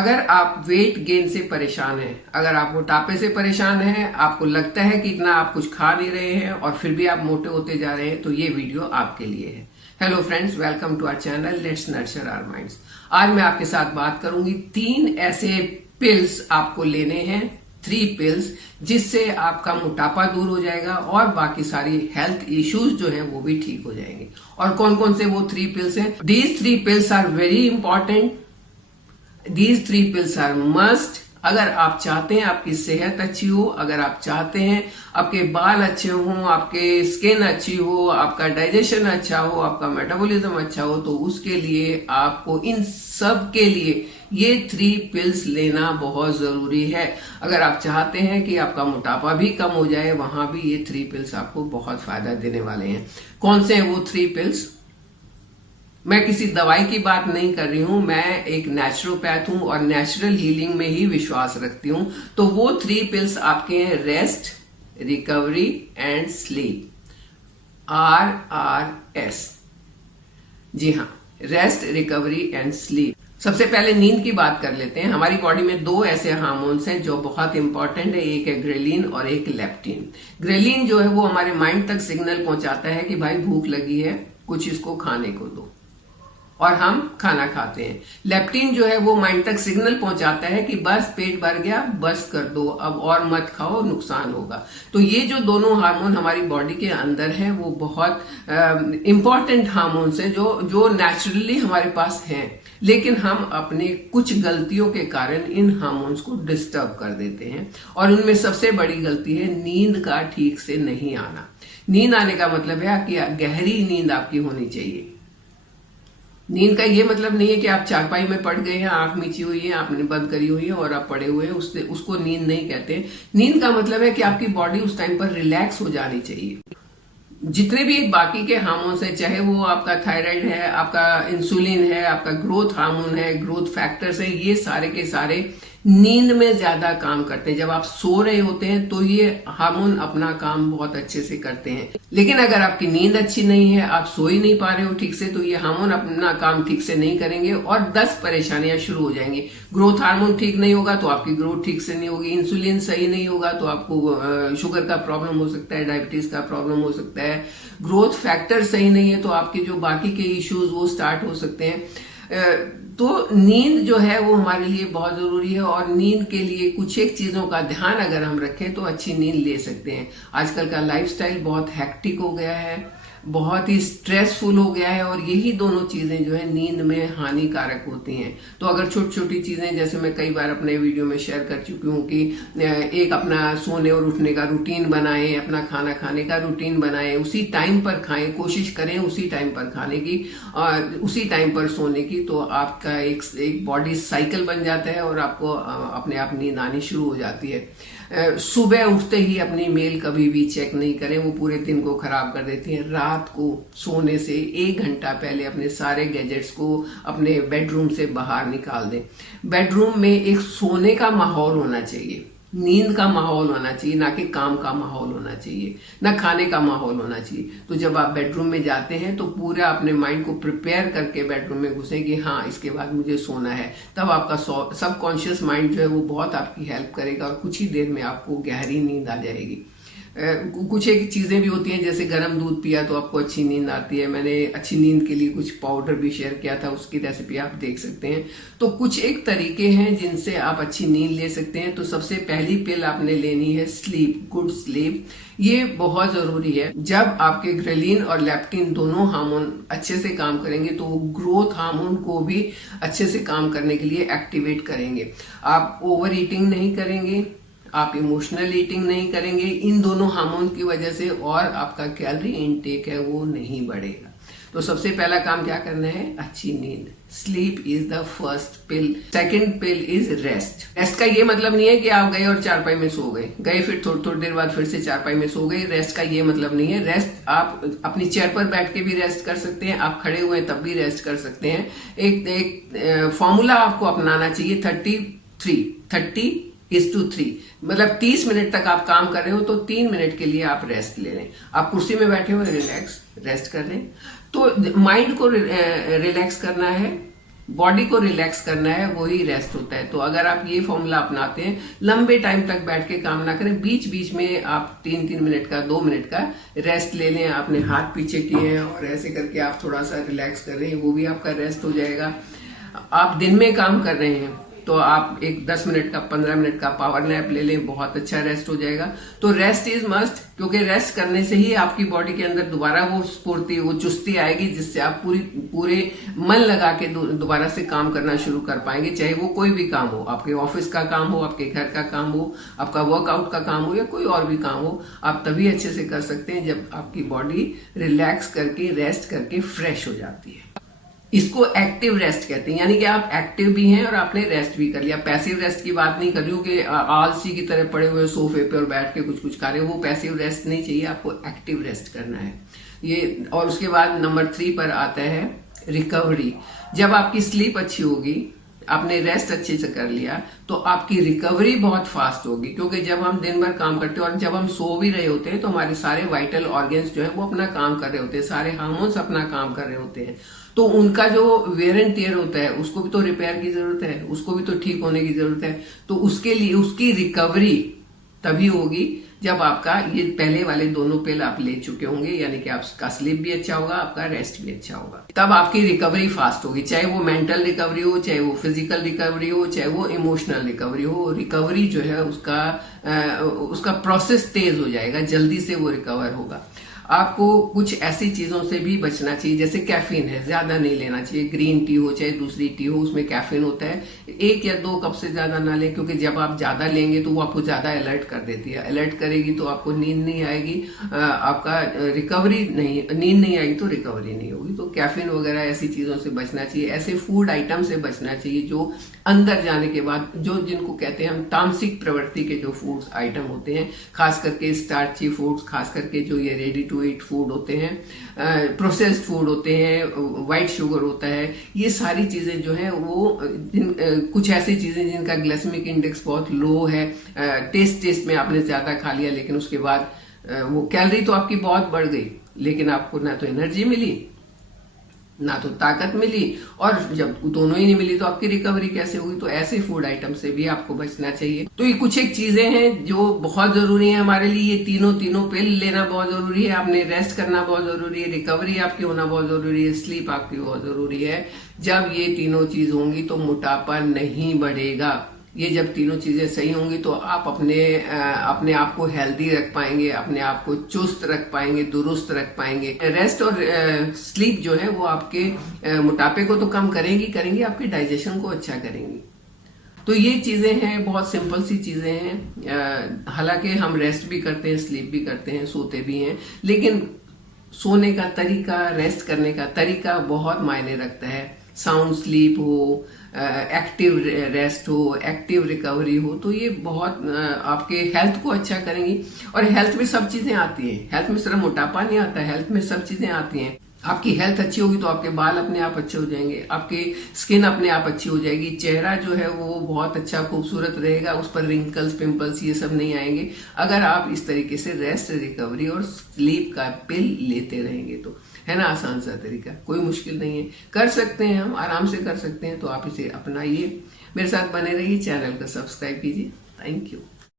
अगर आप weight gain से परेशान हैं, अगर आप मोटापे से परेशान हैं, आपको लगता है कि इतना आप कुछ खा नहीं रहे हैं और फिर भी आप मोटे होते जा रहे हैं, तो ये वीडियो आपके लिए है। Hello friends, welcome to our channel let's nurture our minds. आज मैं आपके साथ बात करूंगी 3 ऐसे पिल्स आपको लेने हैं, 3 पिल्स, जिससे आपका मोटापा दूर हो जाएगा और बाकी सारी हेल्थ इश्यूज जो हैं वो भी ठीक हो जाएंगे। और कौन कौन से वो 3 पिल्स हैं? These 3 pills are very important. These 3 pills are must। अगर आप चाहते हैं आपकी सेहत अच्छी हो, अगर आप चाहते हैं आपके बाल अच्छे हों, आपके स्किन अच्छी हो, आपका डाइजेशन अच्छा हो, आपका मेटाबॉलिज्म अच्छा हो, तो उसके लिए आपको इन सब के लिए ये 3 पिल्स लेना बहुत जरूरी है। अगर आप चाहते हैं कि आपका मोटापा भी कम हो जाए, वहां भी ये 3 पिल्स आपको बहुत फायदा देने वाले हैं। कौन से हैं वो 3 पिल्स? मैं किसी दवाई की बात नहीं कर रही हूं, मैं एक नेचुरोपैथ हूं और नेचुरल हीलिंग में ही विश्वास रखती हूं। तो वो 3 पिल्स आपके हैं, rest, recovery and sleep. RRS। जी हाँ, रेस्ट, रिकवरी एंड स्लीप। सबसे पहले नींद की बात कर लेते हैं। हमारी बॉडी में 2 ऐसे हार्मोन्स हैं जो बहुत इंपॉर्टेंट है, एक है ग्रेलिन और एक लेप्टिन। ग्रेलिन जो है वो हमारे माइंड तक सिग्नल पहुंचाता है कि भाई भूख लगी है, कुछ इसको खाने को दो, और हम खाना खाते हैं। लेप्टिन जो है वो माइंड तक सिग्नल पहुंचाता है कि बस पेट भर गया, बस कर दो, अब और मत खाओ, नुकसान होगा। तो ये जो दोनों हार्मोन हमारी बॉडी के अंदर हैं वो बहुत इंपॉर्टेंट हार्मोन्स हैं जो नेचुरली हमारे पास हैं, लेकिन हम अपने कुछ गलतियों के कारण इन हार्मोन्स को डिस्टर्ब कर देते हैं। और उनमें सबसे बड़ी गलती है नींद का ठीक से नहीं आना। नींद आने का मतलब है कि गहरी नींद आपकी होनी चाहिए। नींद का ये मतलब नहीं है कि आप चारपाई में पड़ गए हैं, आंख मीची हुई है, आपने बंद करी हुई है और आप पड़े हुए हैं, उसको नींद नहीं कहते। नींद का मतलब है कि आपकी बॉडी उस टाइम पर रिलैक्स हो जानी चाहिए। जितने भी बाकी के हार्मोन्स हैं, चाहे वो आपका थायराइड है, आपका इंसुलिन है, आपका ग्रोथ हार्मोन है, ग्रोथ फैक्टर्स है, ये सारे के सारे नींद में ज्यादा काम करते हैं। जब आप सो रहे होते हैं तो ये हार्मोन अपना काम बहुत अच्छे से करते हैं। लेकिन अगर आपकी नींद अच्छी नहीं है, आप सो ही नहीं पा रहे हो ठीक से, तो ये हार्मोन अपना काम ठीक से नहीं करेंगे और 10 परेशानियां शुरू हो जाएंगी। ग्रोथ हार्मोन ठीक नहीं होगा तो आपकी ग्रोथ ठीक से नहीं होगी, इंसुलिन सही नहीं होगा तो आपको शुगर का प्रॉब्लम हो सकता है, डायबिटीज का प्रॉब्लम हो सकता है, ग्रोथ फैक्टर सही नहीं है तो आपके जो बाकी के इश्यूज वो स्टार्ट हो सकते हैं। तो नींद जो है वो हमारे लिए बहुत जरूरी है और नींद के लिए कुछ एक चीजों का ध्यान अगर हम रखें तो अच्छी नींद ले सकते हैं। आजकल का लाइफस्टाइल बहुत हेक्टिक हो गया है, बहुत ही स्ट्रेसफुल हो गया है और यही दोनों चीजें जो है नींद में हानिकारक होती हैं। तो अगर छोटी छोटी चीजें, जैसे मैं कई बार अपने वीडियो में शेयर कर चुकी हूँ कि एक अपना सोने और उठने का रूटीन बनाएं, अपना खाना खाने का रूटीन बनाएं, उसी टाइम पर खाएं, कोशिश करें उसी टाइम पर खाने की और उसी टाइम पर सोने की, तो आपका एक बॉडी साइकिल बन जाता है और आपको अपने आप नींद आनी शुरू हो जाती है। सुबह उठते ही अपनी मेल कभी भी चेक नहीं करें, वो पूरे दिन को खराब कर देती हैं। रात को सोने से 1 घंटा पहले अपने सारे गैजेट्स को अपने बेडरूम से बाहर निकाल दें। बेडरूम में एक सोने का माहौल होना चाहिए, नींद का माहौल होना चाहिए, ना कि काम का माहौल होना चाहिए, ना खाने का माहौल होना चाहिए। तो जब आप बेडरूम में जाते हैं तो पूरा अपने माइंड को प्रिपेयर करके बेडरूम में घुसें कि हाँ इसके बाद मुझे सोना है। तब आपका सबकॉन्शियस माइंड जो है वो बहुत आपकी हेल्प करेगा और कुछ ही देर में आपको गहरी नींद आ जाएगी। कुछ एक चीजें भी होती हैं, जैसे गर्म दूध पिया तो आपको अच्छी नींद आती है। मैंने अच्छी नींद के लिए कुछ पाउडर भी शेयर किया था, उसकी रेसिपी आप देख सकते हैं। तो कुछ एक तरीके हैं जिनसे आप अच्छी नींद ले सकते हैं। तो सबसे पहली पिल आपने लेनी है स्लीप, गुड स्लीप। ये बहुत जरूरी है। जब आपके ग्रेलिन और लेप्टिन दोनों हार्मोन अच्छे से काम करेंगे तो वो ग्रोथ हार्मोन को भी अच्छे से काम करने के लिए एक्टिवेट करेंगे। आप ओवर ईटिंग नहीं करेंगे, आप इमोशनल ईटिंग नहीं करेंगे इन दोनों हार्मोन की वजह से, और आपका कैलोरी इनटेक है वो नहीं बढ़ेगा। तो सबसे पहला काम क्या करना है? अच्छी नींद। Sleep is the first pill. Second pill is rest. Rest का ये मतलब नहीं है कि आप गए और चारपाई में सो गए, फिर थोड़ी देर बाद फिर से चारपाई में सो गए। रेस्ट का ये मतलब नहीं है। रेस्ट आप अपनी चेयर पर बैठ के भी रेस्ट कर सकते हैं, आप खड़े हुए तब भी रेस्ट कर सकते हैं। एक फॉर्मूला आपको अपनाना चाहिए, 30:3 मतलब 30 मिनट तक आप काम कर रहे हो तो 3 मिनट के लिए आप रेस्ट ले लें। आप कुर्सी में बैठे हो, रिलैक्स रेस्ट कर लें। तो माइंड को रिलैक्स करना है, बॉडी को रिलैक्स करना है, वही रेस्ट होता है। तो अगर आप ये फॉर्मूला अपनाते हैं, लंबे टाइम तक बैठ के काम ना करें, बीच बीच में आप 3-3 मिनट का 2 मिनट का रेस्ट ले लें। आपने हाथ पीछे किए हैं और ऐसे करके आप थोड़ा सा रिलैक्स कर रहे हैं, वो भी आपका रेस्ट हो जाएगा। आप दिन में काम कर रहे हैं तो आप एक 10 मिनट का 15 मिनट का पावर नैप ले लें, बहुत अच्छा रेस्ट हो जाएगा। तो रेस्ट इज मस्ट, क्योंकि रेस्ट करने से ही आपकी बॉडी के अंदर दोबारा वो स्फूर्ति, वो चुस्ती आएगी, जिससे आप पूरे मन लगा के दोबारा से काम करना शुरू कर पाएंगे। चाहे वो कोई भी काम हो, आपके ऑफिस का काम हो, आपके घर का काम हो, आपका वर्कआउट का काम हो या कोई और भी काम हो, आप तभी अच्छे से कर सकते हैं जब आपकी बॉडी रिलैक्स करके, रेस्ट करके फ्रेश हो जाती है। इसको एक्टिव रेस्ट कहते हैं, यानी कि आप एक्टिव भी हैं और आपने रेस्ट भी कर लिया। पैसिव रेस्ट की बात नहीं कर रही हूँ कि आलसी की तरह पड़े हुए सोफे पे और बैठ के कुछ कर रहे हो, वो पैसिव रेस्ट नहीं चाहिए, आपको एक्टिव रेस्ट करना है ये। और उसके बाद नंबर 3 पर आता है रिकवरी। जब आपकी स्लीप अच्छी होगी, आपने रेस्ट अच्छे से कर लिया, तो आपकी रिकवरी बहुत फास्ट होगी। क्योंकि जब हम दिन भर काम करते हैं और जब हम सो भी रहे होते हैं तो हमारे सारे वाइटल ऑर्गन्स जो है वो अपना काम कर रहे होते हैं, सारे हार्मोन्स अपना काम कर रहे होते हैं। तो उनका जो वेयर एंड टेयर होता है, उसको भी तो रिपेयर की जरूरत है, उसको भी तो ठीक होने की जरूरत है। तो उसके लिए उसकी रिकवरी तभी होगी जब आपका ये पहले वाले दोनों पिल आप ले चुके होंगे, यानी कि आपका स्लीप भी अच्छा होगा, आपका रेस्ट भी अच्छा होगा। तब आपकी रिकवरी फास्ट होगी, चाहे वो मेंटल रिकवरी हो, चाहे वो फिजिकल रिकवरी हो, चाहे वो इमोशनल रिकवरी हो। रिकवरी जो है उसका प्रोसेस तेज हो जाएगा, जल्दी से वो रिकवर होगा। आपको कुछ ऐसी चीजों से भी बचना चाहिए, जैसे कैफीन है, ज्यादा नहीं लेना चाहिए। ग्रीन टी हो चाहे दूसरी टी हो, उसमें कैफीन होता है। 1 या 2 कप से ज्यादा ना लें, क्योंकि जब आप ज्यादा लेंगे तो वो आपको ज्यादा अलर्ट कर देती है। अलर्ट करेगी तो आपको नींद नहीं आएगी, आपका रिकवरी नहीं, नींद नहीं आएगी तो रिकवरी नहीं होगी। तो कैफीन वगैरह ऐसी चीजों से बचना चाहिए। ऐसे फूड आइटम से बचना चाहिए जो अंदर जाने के बाद, जिनको कहते हैं हम तामसिक प्रवृत्ति के जो फूड्स आइटम होते हैं, खास करके स्टार्ची फूड्स, खास करके जो ये रेडी टू ईट फूड होते हैं, प्रोसेस्ड फूड होते हैं, वाइट शुगर होता है, ये सारी चीजें जो है वो कुछ ऐसी चीजें जिनका ग्लाइसेमिक इंडेक्स बहुत लो है। टेस्ट में आपने ज्यादा खा लिया, लेकिन उसके बाद वो कैलोरी तो आपकी बहुत बढ़ गई, लेकिन आपको ना तो एनर्जी मिली ना तो ताकत मिली, और जब दोनों ही नहीं मिली तो आपकी रिकवरी कैसे होगी। तो ऐसे फूड आइटम से भी आपको बचना चाहिए। तो ये कुछ एक चीजें हैं जो बहुत जरूरी है हमारे लिए। ये तीनों पिल लेना बहुत जरूरी है, आपने रेस्ट करना बहुत जरूरी है, रिकवरी आपकी होना बहुत जरूरी है, स्लीप आपकी बहुत जरूरी है। जब ये तीनों चीज होंगी तो मोटापा नहीं बढ़ेगा। ये जब तीनों चीजें सही होंगी तो आप अपने आप को हेल्दी रख पाएंगे, अपने आप को चुस्त रख पाएंगे, दुरुस्त रख पाएंगे। रेस्ट और स्लीप जो है वो आपके मोटापे को तो कम करेंगी, आपके डाइजेशन को अच्छा करेंगी। तो ये चीजें हैं, बहुत सिंपल सी चीजें हैं। हालांकि हम रेस्ट भी करते हैं, स्लीप भी करते हैं, सोते भी हैं, लेकिन सोने का तरीका, रेस्ट करने का तरीका बहुत मायने रखता है। साउंड स्लीप हो, एक्टिव रेस्ट हो, एक्टिव रिकवरी हो, तो ये बहुत आपके हेल्थ को अच्छा करेंगी। और हेल्थ में सब चीजें आती हैं, हेल्थ में सिर्फ मोटापा नहीं आता, हेल्थ में सब चीजें आती हैं। आपकी हेल्थ अच्छी होगी तो आपके बाल अपने आप अच्छे हो जाएंगे, आपकी स्किन अपने आप अच्छी हो जाएगी, चेहरा जो है वो बहुत अच्छा खूबसूरत रहेगा, उस पर रिंकल्स, पिंपल्स ये सब नहीं आएंगे, अगर आप इस तरीके से रेस्ट, रिकवरी और स्लीप का पिल लेते रहेंगे तो। है ना आसान सा तरीका, कोई मुश्किल नहीं है, कर सकते हैं हम, आराम से कर सकते हैं। तो आप इसे अपनाइए, मेरे साथ बने रहिए, चैनल को सब्सक्राइब कीजिए। Thank you.